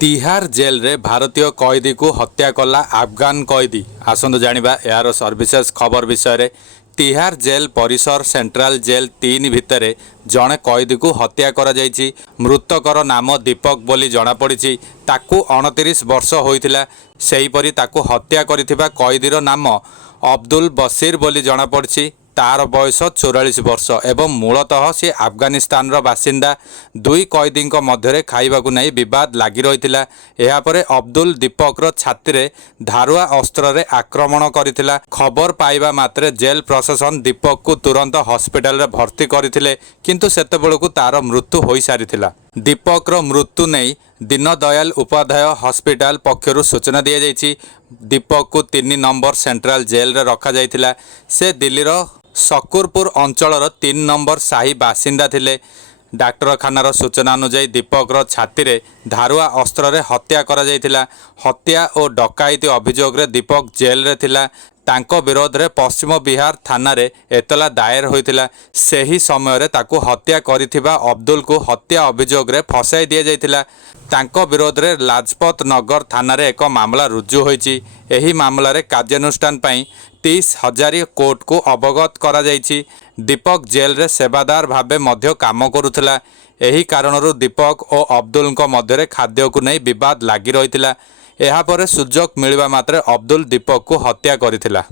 तिहार jail रे भारतीय कैदी को हत्या कला अफगान कैदी। आसंतु जानिबा यार सर्विसेस खबर विषय रे। तिहार जेल परिसर सेंट्रल जेल 3 भितरे जड़े कैदी को हत्या करा जायछि। मृतकर नाम दीपक बोली जना पड़िछि। ताकू 29 वर्ष होइथिला। सेहीपरि ताकू हत्या करिथिबा कैदीर नाम अब्दुल बशीर बोली जना पड़िछि। तार बयस 44 वर्ष एवं मूलतः सी अफगानिस्तान बासिंदा। दुई कैदी मध्य खाइबा नहीं विवाद लगी रही। यापर अब्दुल दीपक छाती रे धारुआ अस्त्र रे आक्रमण करथिला। खबर पाइबा मात्रे जेल प्रशासन दीपक को तुरंत हॉस्पिटल रे भर्ती करथिले, किंतु सेतेबेलकु तार मृत्यु हो सारिथिला। दीपक मृत्यु नहीं दीनदयाल उपाध्याय हॉस्पिटल पक्षरु सूचना दी जाइछि। दीपक को 3 नंबर सेंट्रल जेल रे रखा जाइथिला। से दिल्लीर शकरपुर अंचलर 3 नंबर साही बासिंदा थिले। डाक्तरखानार सूचना अनुसार दीपक छाती रे धारुआ अस्त्र रे हत्या करा जाइथिला। हत्या और डकायती अभियोग रे दीपक जेल रे थिला। तांको विरोध रे पश्चिम बिहार थाना रे एतला दायर होइथिला। सेही समय रे ताकू हत्या करिथिबा अब्दुल को हत्या अभियोग रे फसाई दिया जाइथिला। तांको विरोध रे लाजपत नगर थाना रे एक मामला रुजु होइछि। एही मामला रे कार्यानुष्ठान पई 30,000 कोर्ट को अवगत करा जाइछि। दीपक जेल रे सेवादार भाबे मध्य काम करुथिला। एही कारणरू दीपक और अब्दुल मध्य खाद्य को नहीं विवाद लगी रही। एहापर सुजोग मिलवा मात्रे अब्दुल दीपक को हत्या करिथिला।